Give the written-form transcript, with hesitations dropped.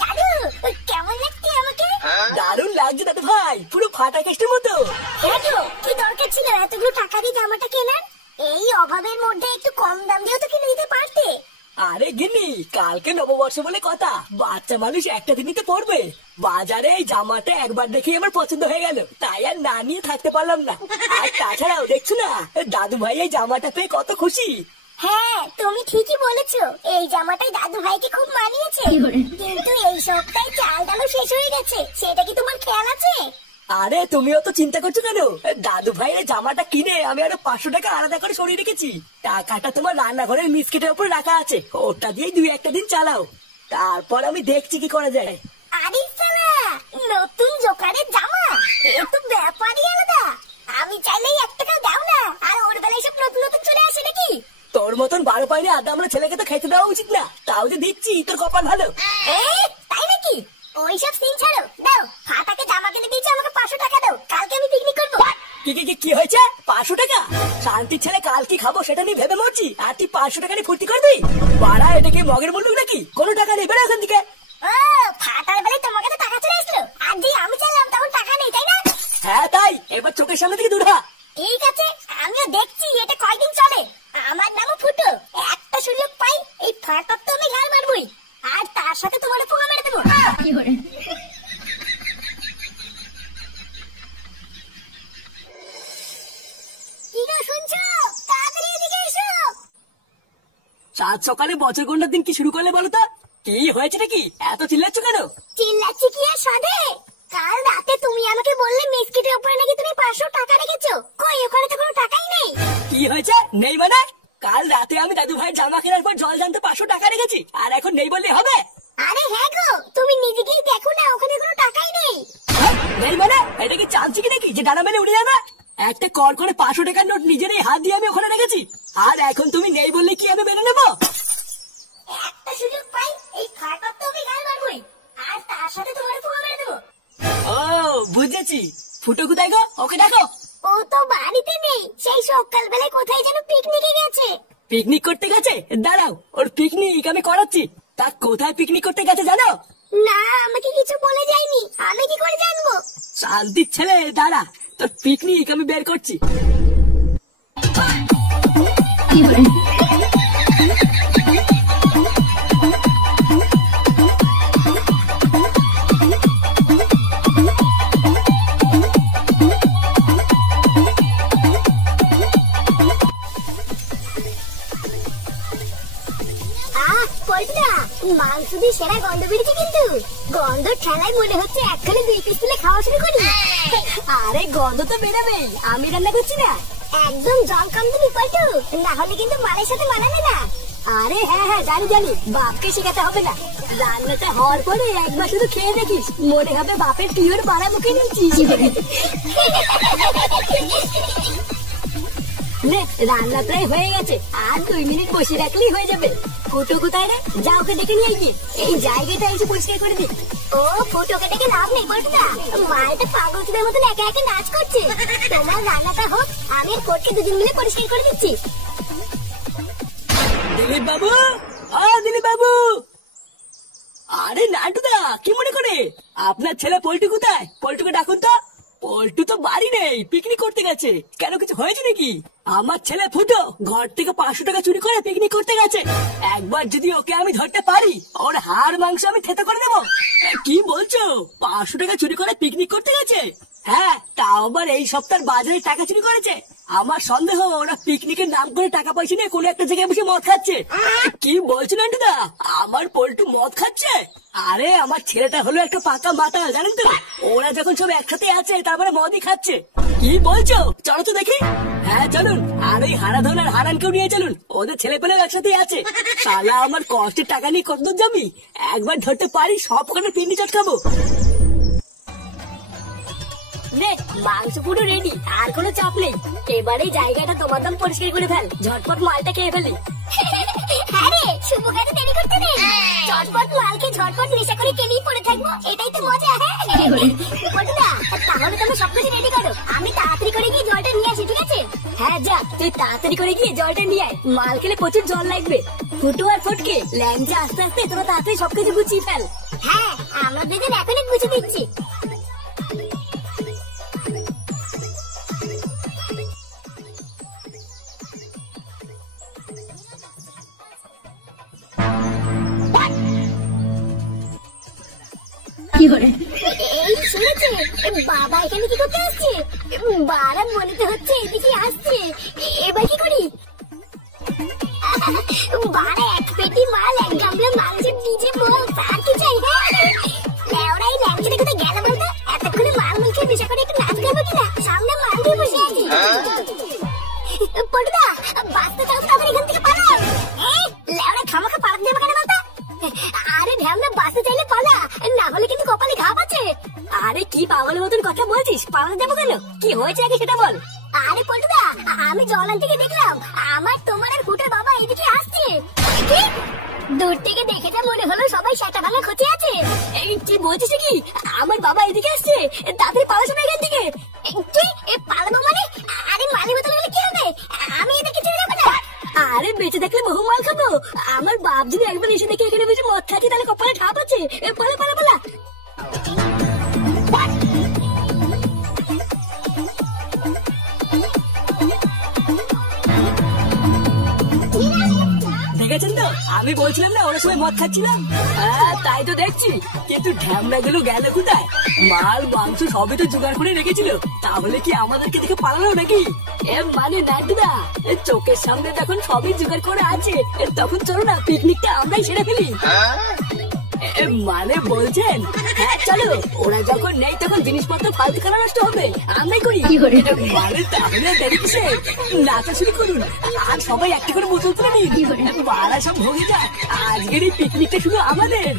দাদু কেমন লাগছে আমাকে? দারুণ লাগছে দাদু ভাই, পুরো ফাটা কেস্টের মতো। হ্যাঁ গো, কি দরকার ছিল এতগুলো টাকা দিয়ে জামাটা কেনার? এই অভাবের মধ্যে একটু কম দাম দিয়েও তো কিনে দিতে পারতে। আরে গিন্নি, কালকে নববর্ষ বলে কথা, বাচ্চা মানুষ একটা দিনই তো পড়বে। বাজারে এই জামাটা একবার দেখে আমার পছন্দ হয়ে গেল, তাই আর না নিয়ে থাকতে পারলাম না। আর তাছাড়াও দেখছো না, দাদু ভাই এই জামাটা পেয়ে কত খুশি। হ্যাঁ তুমি ঠিকই বলেছো, এই জামাটাই দাদু ভাইকে খুব মানিয়েছে। কিন্তু এই সপ্তাহে চাল ডালও শেষ হয়ে গেছে, সেটা কি তোমার খেয়াল আছে? আরে তুমিও তো চিন্তা করছো কেন? দাদু ভাইয়ের জামাটা কিনে আমি আরো 500 টাকা আলাদা করে সরিয়ে রেখেছি। টাকাটা তোমার রান্নাঘরের মিসকেটের উপর রাখা আছে, ওটা দিয়ে 2-1 দিন চালাও, তারপর আমি দেখছি কি করা যায়। আরে শালা, নতুন জোকারের জামা, এ তো ব্যাপারই আলাদা। আমি চাইলেই 1 টাকা দাও না, আর ওর বেলায় সব নতুন নতুন চলে আসে নাকি? তোর মতন 12 পাইনি আদা আমরা ছেলেকে তো খাইতে দেওয়া উচিত না, তাও যে দিচ্ছি তোর কপাল ভালো। তাই নাকি? ওইসব সিন ছাড়ো, দাও ফাটাকে জামা কিনে দিয়েছে, আমাকে 500 টাকা দাও, কালকে আমি পিকনিক করবো। কি হয়েছে? 500 টাকা? শান্তির ছেলে কাল কি খাবো সেটা নিয়ে ভেবে মরছি, আর তুই 500 টাকা নিয়ে ফুর্তি করবি? বাড়া, এটা কি মগের মূল্য নাকি? কোনো টাকা নেই, বেরো এখান থেকে। ও ফাটার বেলায় তোমার কাছে টাকা চলে আসলো, আর যে আমি চাইলাম তখন টাকা নেই, তাই না? হ্যাঁ তাই, এবার চোখের সামনে থেকে দূর হ। ঠিক আছে, আমিও দেখছি এটা কয়দিন চলে। আমার নামও ফুটো, একটা সুযোগ পাই এই ফাটার তো আমি ঘাড় মারবই, আর তার সাথে তোমার পোঙা মেরে দেবো। শুনছো? তাড়াতাড়ি এদিকে এসো। সাত সকালে বছর গন্ডার দিন কি শুরু করলে বলো তো? কি হয়েছে নাকি? এত চিল্লাচ্ছ কেন? চিল্লাচ্ছি কি আর সাধে? কাল রাতে তুমি আমাকে বললে মিসকিটের উপরে নাকি তুমি 500 টাকা রেখেছো, কই ওখানে তো কোনো টাকাই নেই। কি হয়েছে নেই মানে? কাল রাতে আমি দাদু ভাইয়ের জামা কেনার পর জল জানতে 500 টাকা রেখেছি, আর এখন নেই বললে হবে? আরে হ্যাঁ গো, তুমি নিজেকেই দেখো না, ওখানে কোনো টাকাই নেই। নেই মানে? এটা কি চান্স কি নাকি যে ডানা মেলে উড়ে যাবে? একটা কর করে 500 টাকার নোট নিজের এই হাত দিয়ে আমি ওখানে রেখেছি, আর এখন তুমি নেই বললে কি আমি মেনে নেবো? একটা সুযোগ পাই এই ফাটার তো আমি ঘাড় মারবই, আর তার সাথে তোমার পোঙা মেরে দেবো। ও বুঝেছি। ফুটো কোথায় গো? ওকে দেখো। ও তো বাড়িতে নেই, সেই সকালবেলায় কোথায় যেন পিকনিকে গেছে। পিকনিক করতে গেছে? দাঁড়াও, ওর পিকনিক আমি করাচ্ছি। তা কোথায় পিকনিক করতে গেছে জানো? না, আমাকে কিছু বলে যায়নি, আমি কি করে জানবো? শান্তির ছেলে, দাঁড়া, তোর পিকনিক আমি বের করছি। মাংস দিয়ে সেরা গন্ধ বেরিয়েছে, কিন্তু গন্ধ ঠেলায় মনে হচ্ছে একখানে 2 পিস তুলে খাওয়া শুরু করি। আরে গন্ধ তো বেরোবেই, আমি রান্না করছি না। একদম জল কম দিবি পল্টু, না হলে কিন্তু মালের সাথে মানাবে না। আরে হ্যাঁ জানি, বাপকে শেখাতে হবে না। রান্নাটা হওয়ার পরে একবার শুধু খেয়ে দেখিস, মনে হবে বাপের পিওর পাড়া মুখে নিচ্ছিস। রান্না প্রায় হয়ে গেছে, আর 2 মিনিট বসে রাখলেই হয়ে যাবে। ফুটো কোথায় রে? যা ওকে ডেকে নিয়ে আয়, এই জায়গাটা এসে পরিষ্কার করে দি। ও ফুটোকে ডেকে লাভ নেই পল্টুদা, মালটা পাগলদের মতন একা একা নাচ করছে। তোমার রান্নাটা হোক, আমি আর কোটকে দুজন মিলে পরিষ্কার করে দিচ্ছি। দিলীপ বাবু, দিলীপ বাবু। আরে নাটুদা, কি মনে করে? আপনার ছেলে পল্টু কোথায়? পল্টুকে ডাকুন তো। পল্টু তো বাড়ি নেই, পিকনিক করতে গেছে। কেন, কিছু হয়েছে নাকি? আমার ছেলে ফুটো ঘর থেকে 500 টাকা চুরি করে পিকনিক করতে গেছে। একবার যদি ওকে আমি ধরতে পারি, ওর হাড় মাংস আমি থেতে করে দেবো। কি বলছো? 500 টাকা চুরি করে পিকনিক করতে গেছে? হ্যাঁ, তাও আবার এই সপ্তাহের বাজারে টাকা চুরি করেছে। আমার সন্দেহ ওরা পিকনিকের নাম করে টাকা পয়সা নিয়ে কোনো একটা জায়গায় বসে মদ খাচ্ছে। কি বলছেন আন্টুদা? আমার পল্টু মদ খাচ্ছে? আরে আমার ছেলেটা হলো একটা পাকা মাতাল, জানেন তো? ওরা যখন সব একসাথে আছে তারপরে মদই খাচ্ছে। কি বলছো? চলো তো দেখি। হ্যাঁ চলুন, আর ওই হারাধন আর হারানকেও নিয়ে চলুন, ওদের ছেলে পেলেও একসাথেই আছে। শালা আমার কষ্টের টাকা নিয়ে কতদূর যাবি? একবার ধরতে পারি সব ওখানে পিন্ডি চটকাবো। মাংস পুরো রেডি, আর কোনো চাপ নেই। এবারে জায়গাটা তোমার দাম পরিষ্কার করে ফেল, ঝটপট মালটা খেয়ে ফেলি। আরে শুভ কাজে দেরি করতে নেই, ঝটপট মালকে ঝটপট নেশা করে কেনেই পড়ে থাকবো, এটাই তো মজা। হ্যাঁ তাহলে তুমি সবকিছু রেডি করো, আমি তাড়াতাড়ি করে গিয়ে জলটা নিয়ে আসি, ঠিক আছে? হ্যাঁ যা, তুই তুই তাড়াতাড়ি করে গিয়ে জলটা নিয়ে আয়, মাল খেলে প্রচুর জল লাগবে। ফুটো আর ফটকে ল্যাংচা আস্তে আস্তে তোরা তাড়াতাড়ি সবকিছু গুছিয়ে ফেল। হ্যাঁ, আমরা দুজন এখনই গুছিয়ে দিচ্ছি। এই শুনেছে বাবা এখানে কি করতে আসছে? বারা মনে তো হচ্ছে এদিকে আসছে। এবার কি করি? বারা এক পেটি মাল, এক গামলা মাংসের ডিজে বক্স, আর কি চাই? লেওড়াই ল্যাংচাটা কোথায় গেল বলতো? এতক্ষণে মাল মুখে নেশা করে একটু নাচ গাইবো কিনা? সামনে মাল দিয়ে বসে আছি। পটুদা, বাঁচতে চাও তো আবার এখান থেকে পালাও। লেওড়া খামাখা পালাতে যাবো কেন বলতো? আরে ঢ্যামনা, বাঁচতে চাইলে পালা, না হলে কিন্তু কপালে ঘাপ আছে। আরে কি পাগলের মতন কথা বলছিস? পালাতে যাবো কেন? কি হয়েছে আগে সেটা বল। আরে পল্টুদা, আমি জলান থেকে দেখলাম আমার তোমার আর ফুটের বাবা এদিকে আসছে। কি? দূর থেকে দেখে যা মনে হলো সবাই সেটা ভাঙা খোঁজে আছে। এই কি বলছিস কি? আমার বাবা এদিকে আসছে, তাদের পালাস না এখান থেকে। কি পালাবো মানে? আরে মালের মতন হলে কি হবে? আমি এদিকে ছেড়ে যাবো না। আরে বেঁচে থাকলে বহু মাল খাবো। আমার বাপ যদি একবার এসে দেখে এখানে বসে মদ খাচ্ছি তাহলে কপালে ঠাপ আছে। পালা পালা পালা। দেখেছেন তো, আমি বলছিলাম না ওরা সবাই মদ খাচ্ছিলাম। হ্যাঁ তাই তো দেখছি, কিন্তু ঢ্যামনা গুলো গেল কোথায়? মাল মাংস সবই তো জোগাড় করে রেখেছিল, তাহলে কি আমাদেরকে দেখে পালালো নাকি? মানে নাটুদা, চোখের সামনে যখন সবই জোগাড় করে আছে তখন চলো না পিকনিকটা আমরাই সেরে ফেলি। মানে বলছেন? হ্যাঁ চলো, ওরা যখন নেই তখন জিনিসপত্র ফালতু খানা নষ্ট হবে, আমরাই করি। মানে তাহলে দেরি কিসে? নাচা শুরু করুন আর সবাই একটা করে বোতল তুলে নিন। বাড়া সব ভোগে যাক, আজকের এই পিকনিকটা শুধু আমাদের।